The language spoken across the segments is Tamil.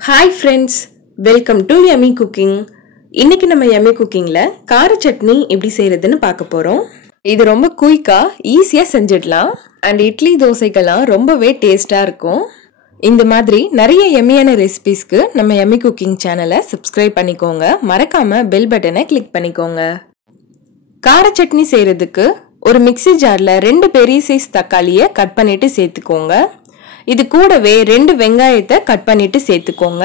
Hi friends, welcome to Yummy Cooking. இன்னைக்கு நம்ம Yummy Cookingல கார சட்னி எப்படி செய்யறதுன்னு பார்க்க போறோம். இது ரொம்ப குயிக்கா ஈஸியா செஞ்சிடலாம் and இட்லி தோசைக்கெல்லாம் ரொம்பவே டேஸ்டா இருக்கும். இந்த மாதிரி நிறைய யம்மியான ரெசிபீஸ்க்கு நம்ம Yummy Cooking சேனலை சப்ஸ்கிரைப் பண்ணிக்கோங்க. மறக்காம பெல் பட்டனை கிளிக் பண்ணிக்கோங்க. கார சட்னி செய்யறதுக்கு ஒரு மிக்ஸி ஜார்ல 2 பெரிய சைஸ் தக்காளியை கட் பண்ணிட்டு சேர்த்துக்கோங்க. இது கூடவே 2 வெங்காயத்தை கட் பண்ணிட்டு சேர்த்துக்கோங்க.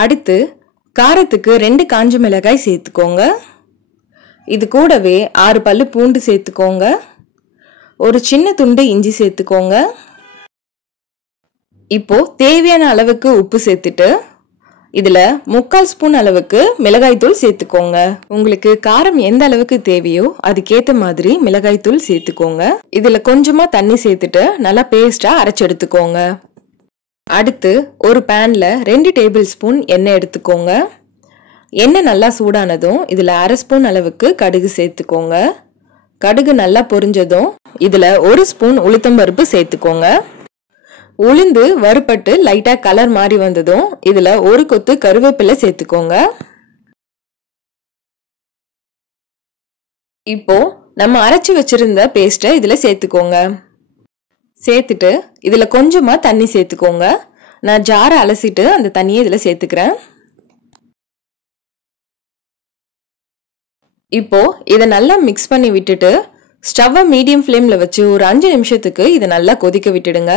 அடுத்து காரத்துக்கு 2 காஞ்ச மிளகாய் சேர்த்துக்கோங்க. இது கூடவே 6 பல்லு பூண்டு சேர்த்துக்கோங்க. ஒரு சின்ன துண்டு இஞ்சி சேர்த்துக்கோங்க. இப்போ தேவையான அளவுக்கு உப்பு சேர்த்துட்டு இதுல 3/4 ஸ்பூன் அளவுக்கு மிளகாய் தூள் சேர்த்துக்கோங்க. உங்களுக்கு காரம் எந்த அளவுக்கு தேவையோ அதுக்கேத்த மாதிரி மிளகாய் தூள் சேர்த்துக்கோங்க. இதுல கொஞ்சமா தண்ணி சேர்த்துட்டு நல்லா பேஸ்டா அரைச்சு எடுத்துக்கோங்க. அடுத்து ஒரு பேன்ல 2 டேபிள் ஸ்பூன் எண்ணெய் எடுத்துக்கோங்க. எண்ணெய் நல்லா சூடானதும் இதுல 1/2 ஸ்பூன் அளவுக்கு கடுகு சேர்த்துக்கோங்க. கடுகு நல்லா பொரிஞ்சதும் இதுல 1 ஸ்பூன் உளுத்தம்பருப்பு சேர்த்துக்கோங்க. உளுந்து வறுபட்டு லைட்டா கலர் மாறி வந்ததும் இதுல ஒரு கொத்து கருவேப்பிலை சேர்த்துக்கோங்க. இப்போ நம்ம அரைச்சு வச்சிருந்த பேஸ்ட்டை இதுல சேர்த்துக்கோங்க. சேர்த்துட்டு இதுல கொஞ்சமா தண்ணி சேர்த்துக்கோங்க. நான் ஜாரை அலசிட்டு அந்த தண்ணியை இதுல சேர்த்துக்கிறேன். இப்போ இதை நல்லா மிக்ஸ் பண்ணி விட்டுட்டு ஸ்டவ்வை மீடியம் ஃப்ளேம்ல வச்சு ஒரு 5 நிமிஷத்துக்கு இதை நல்லா கொதிக்க விட்டுடுங்க.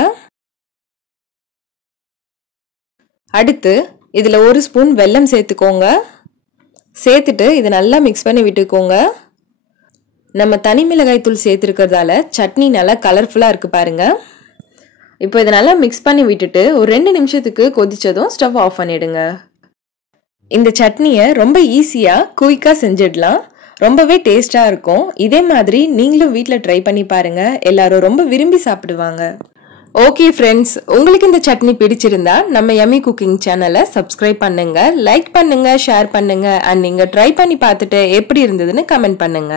அடுத்து இதுல 1 ஸ்பூன் வெல்லம் சேர்த்துக்கோங்க. சேர்த்துட்டு இதை நல்லா மிக்ஸ் பண்ணி விட்டுக்கோங்க. நம்ம தனி மிளகாய் தூள் சேர்த்துருக்கிறதால சட்னி நல்லா கலர்ஃபுல்லா இருக்கு பாருங்க. இப்போ இதை நல்லா மிக்ஸ் பண்ணி விட்டுட்டு ஒரு 2 நிமிஷத்துக்கு கொதிச்சதும் ஸ்டவ் ஆஃப் பண்ணிடுங்க. இந்த சட்னியை ரொம்ப ஈஸியா குயிக்கா செஞ்சிடலாம். ரொம்பவே டேஸ்டா இருக்கும். இதே மாதிரி நீங்களும் வீட்ல ட்ரை பண்ணி பாருங்க. எல்லாரும் ரொம்ப விரும்பி சாப்பிடுவாங்க. ஓகே ஃப்ரெண்ட்ஸ், உங்களுக்கு இந்த சட்னி பிடிச்சிருந்தா நம்ம Yummy Cooking சேனலை சப்ஸ்கிரைப் பண்ணுங்க, லைக் பண்ணுங்க, ஷேர் பண்ணுங்க அண்ட் நீங்க ட்ரை பண்ணி பார்த்துட்டு எப்படி இருந்ததுன்னு கமெண்ட் பண்ணுங்க.